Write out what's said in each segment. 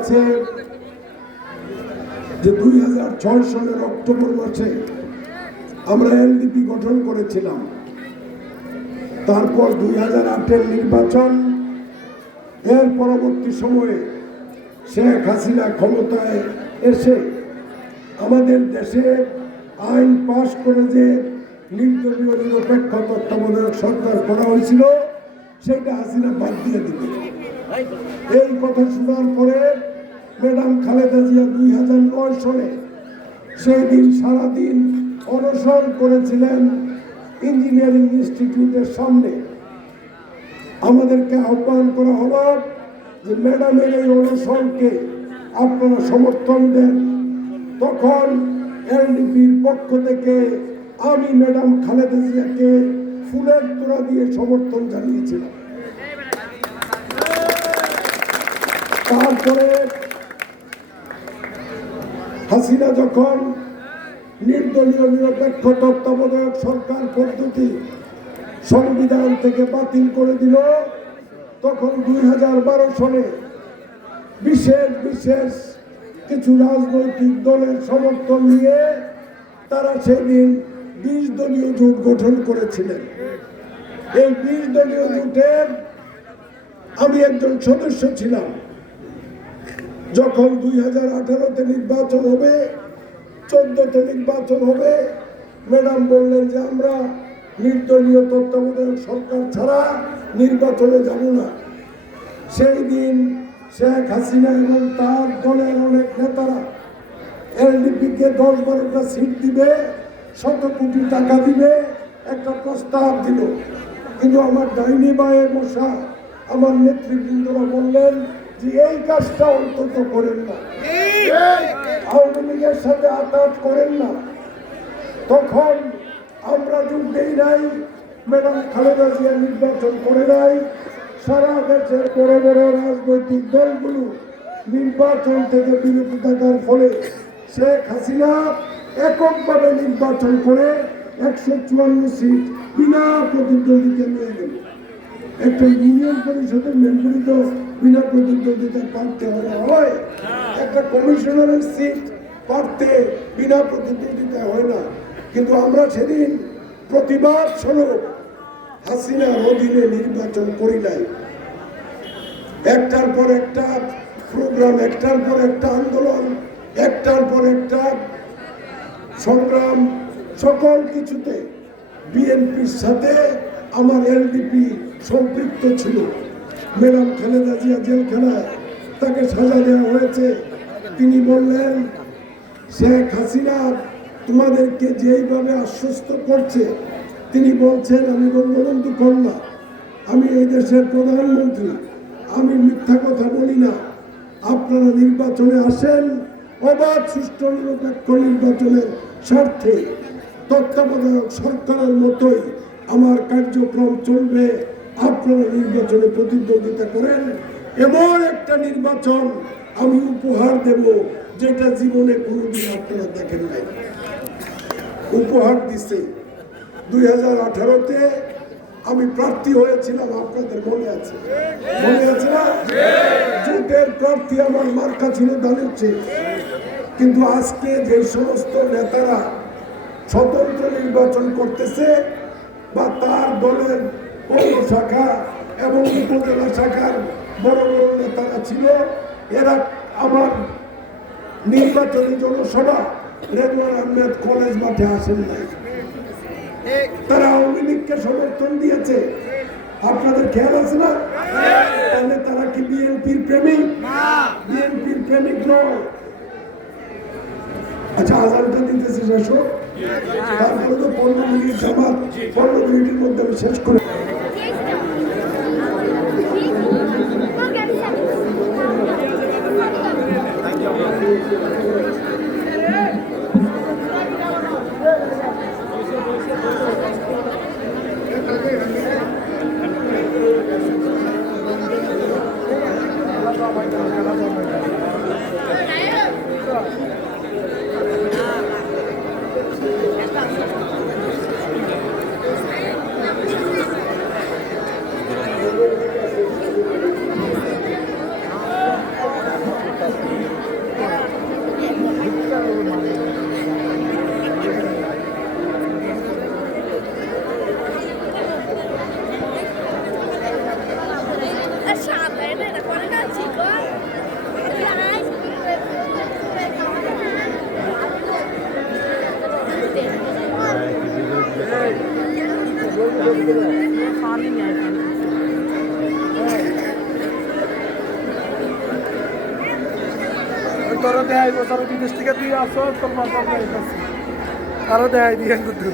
আছে যে 2006 সালের অক্টোবর মাসে আমরা এলডিপি গঠন করেছিলাম। তারপর 2008-এর নির্বাচন, এর পরবর্তী সময়ে শেখ হাসিনা ক্ষমতায় এসে আমাদের দেশে আইন পাশ করে যে নির্দলীয় নিরপেক্ষ তত্ত্বাবধায়ক সরকার করা হয়েছিল সেটা হাসিনা বাদ দিয়ে দিবে। এই কথা শোনার পরে ম্যাডাম খালেদা জিয়া 2009 সালে সেই দিন সারাদিন অনশন করেছিলেন ইঞ্জিনিয়ারিং ইনস্টিটিউটের সামনে। আমাদেরকে আহ্বান করা হলো যে ম্যাডামের এই অনশনকে আপনারা সমর্থন দেন। তখন এলডিপির পক্ষ থেকে আমি ম্যাডাম খালেদা জিয়াকে ফুলের তোড়া দিয়ে সমর্থন জানিয়েছিলাম। তারপরে হাসিনা যখন নির্দলীয় নিরপেক্ষ তত্ত্বাবধায়ক সরকার পদ্ধতি সংবিধান থেকে বাতিল করে দিল, তখন 2012 সালে বিশেষ কিছু রাজনৈতিক দলের সমর্থন নিয়ে তারা সেদিন 20 দলীয় জোট গঠন করেছিলেন। এই 20 দলীয় জোটের আমি একজন সদস্য ছিলাম। যখন 2018-তে নির্বাচন হবে, 14-তে নির্বাচন হবে, ম্যাডাম বললেন যে আমরা নির্দলীয় তত্ত্বাবধায়ক সরকার ছাড়া নির্বাচনে যাব না। সেই দিন শেখ হাসিনা এবং তার দলের অনেক নেতারা এলডিপিকে 10-12টা সিট দিবে, 100 কোটি টাকা দিবে, একটা প্রস্তাব দিল। কিন্তু আমার ডাইনি বায়ে বসা আমার নেতৃবৃন্দরা বললেন যে এই কাজটা অন্তত করেন না, আওয়ামী লীগের সাথে আঘাত করেন না। তখন আমরা যোগ দেই নাই, ম্যাডাম খালেদা জিয়া নির্বাচন করে নাই। সারা দেশের বড় বড় রাজনৈতিক দলগুলো নির্বাচন থেকে বিরত থাকার ফলে শেখ হাসিনা এককভাবে নির্বাচন করে 154 সিট বিনা প্রতিদ্বন্দ্বিতা নিয়ে গেল। একটা ইউনিয়ন পরিষদের মেম্বারই তো বিনা প্রতিদ্বন্দ্বিতা প্রার্থী হয়, একটা কমিশনারের সিট প্রার্থী বিনা প্রতিদ্বন্দ্বিতা হয় না। কিন্তু আমরা সেদিন প্রতিবাদ স্বরূপ হাসিনার অধীনে নির্বাচন করি নাই। একটার পর একটা প্রোগ্রাম, একটার পর একটা আন্দোলন, একটার পর একটা সংগ্রাম, সকল কিছুতে বিএনপির সাথে আমার এলডিপি সম্পৃক্ত ছিল। ম্যাডাম খালেদা জিয়া জেলখানায় তাকে সাজা দেওয়া হয়েছে। তিনি বললেন, শেখ হাসিনা তোমাদেরকে যেইভাবে আশ্বস্ত করছে, তিনি বলছেন আমি বঙ্গবন্ধু কন্যা, আমি এই দেশের প্রধানমন্ত্রী, আমি মিথ্যা কথা বলি না, আপনারা নির্বাচনে আসেন, অবাধ সুষ্ঠু নিরপেক্ষ নির্বাচনের স্বার্থে তত্ত্বাবধায়ক সরকারের মতোই আমার কার্যক্রম চলবে, আপনারা নির্বাচনে প্রতিদ্বন্দ্বিতা করেন। এমন একটা নির্বাচন আমি উপহার দেব যেটা জীবনে কোনোদিন আপনারা দেখেন নাই। উপহার দিছে। 2018-তে আমি প্রার্থী হয়েছিলাম, আপনাদের মনে আছে না? জোটের প্রার্থী আমার মার্কা ছিল ধানের চেয়ে। কিন্তু আজকে যে সমস্ত নেতারা স্বতন্ত্র নির্বাচন করতেছে বা তার দলের পৌর শাখা এবং উপজেলা শাখার বড় বড় নেতারা ছিল, এরা আমার নির্বাচনী জনসভা রেদওয়ান আহমেদ কলেজ মাঠে আসেন নাই। তারা আওয়ামী লীগকে সমর্থন দিয়েছে। আপনাদের খেয়াল আছে না? তাহলে তারা কি বিএনপির প্রেমিক? বিএনপির প্রেমিক নয়। আচ্ছা, আজানটা দিতেছে শেষ হোক, তারপরে তো 15 মিনিট জামাত, 15 মিনিটের মধ্যে আমি শেষ করে তোরা দেয় তোরা বিদেশ থেকে তুই আসো তোর মাথা আরো দেয় দিয়ে কিন্তু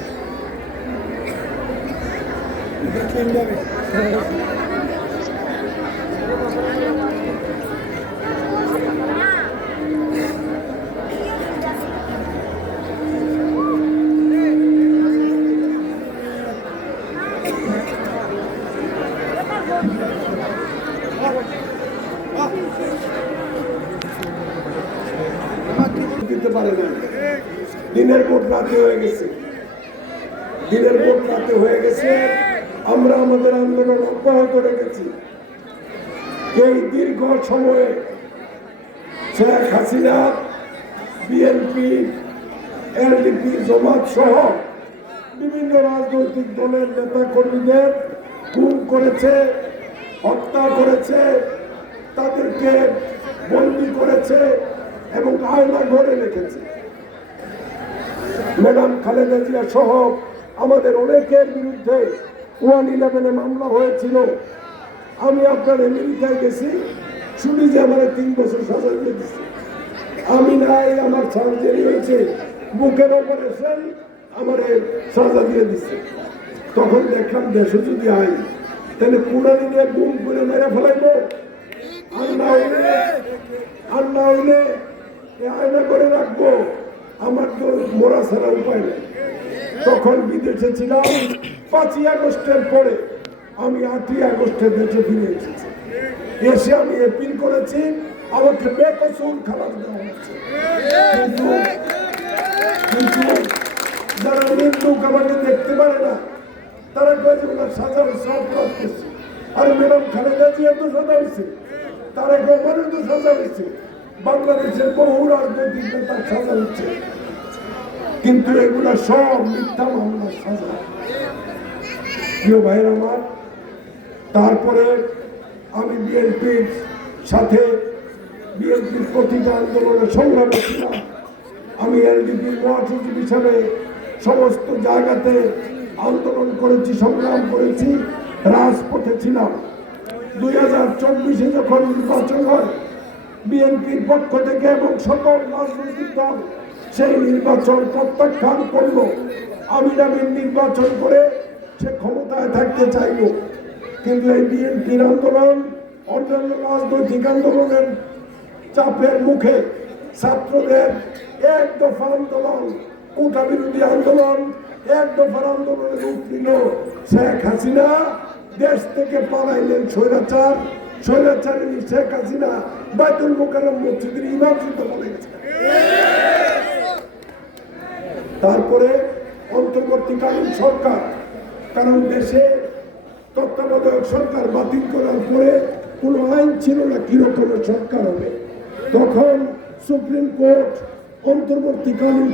দিতে পারে না। দিনের ভোট রাতে হয়ে গেছে, দিনের ভোট রাতে হয়ে গেছে। আমরা আমাদের আন্দোলন অব্যাহত রেখেছি। এই দীর্ঘ সময়ে শেখ হাসিনা, বিএনপি, এলডিপি, জামাত সহ বিভিন্ন রাজনৈতিক দলের নেতা কর্মীদের খুন করেছে, হত্যা করেছে, তাদেরকে বন্দী করেছে এবং আয়না ঘরে রেখেছে। ম্যাডাম খালেদা জিয়া সহ আমাদের অনেকের বিরুদ্ধে 111 মামলা হয়েছিল। আমি আপনার আমেরিকায় গেছি, শুনি যে আমার 3 বছর সাজা দিয়ে দিচ্ছে। আমি নাই, আমার সার্জারি হয়েছে, বুকের অপারেশন, আমার সাজা দিয়ে দিচ্ছে। তখন দেখলাম দেশে যদি আই তাহলে পুরানি নিয়ে গুম করে মেরে ফেলাইব, আর না হইলে আয়না করে রাখবো। আমার তো মরা ছাড়া উপায় নেই। তখন বিদেশে ছিলাম। 5ই আগস্টের পরে আমি 8ই আগস্টে দেশে ফিরে এসেছি। এসে আমি অ্যাপিল করেছি, আমাকে বেকসুর খালাস দেওয়া হচ্ছে। কিন্তু যারা নিন্দুক আমাকে দেখতে পারে না, তারা কয়েছে ওনার সাজা হয়েছে, অপরাধ করছে। আর ম্যাডাম খালেদা জিয়া তো সাজা হয়েছে, তারা গভর্নমেন্টও তো সাজা হয়েছে, বাংলাদেশের বহু রাজনৈতিক নেতার সাজা হচ্ছে। কিন্তু এগুলা সব মিথ্যা মামলার সাজা। প্রিয় ভাইয়ের আমার, তারপরে আমি বিএনপির সাথে, বিএনপির প্রতিটা আন্দোলনে সংগ্রামে ছিলাম। আমি এলডিপির মহাসচিব হিসাবে সমস্ত জায়গাতে আন্দোলন করেছি, সংগ্রাম করেছি, রাজপথে ছিলাম। 2024-এ যখন নির্বাচন হয় বিএনপির পক্ষ থেকে এবং সকল রাজনৈতিক দল সেই নির্বাচন প্রত্যাখ্যান করলো। আমির নির্বাচন করে সে ক্ষমতায় থাকতে চাইল। কিন্তু এই বিএনপির আন্দোলন, অন্যান্য রাজনৈতিক আন্দোলনের চাপের মুখে ছাত্রদের এক দফা আন্দোলন, কোটা বিরোধী আন্দোলন, এক দফার আন্দোলনে রূপ দিল। শেখ হাসিনা দেশ থেকে পালাইলেন স্বৈরাচার। স্বৈরাচারী শেখ হাসিনা বাইতুল মোকাররম মসজিদের ইমাম যুদ্ধ বলে গেছে। তারপরে অন্তর্বর্তীকালীন সরকার, কারণ দেশে তত্ত্বাবধায়ক সরকার বাতিল করার পরে কোনো আইন ছিল না কি রকমের সরকার হবে। তখন সুপ্রিম কোর্ট অন্তর্বর্তীকালীন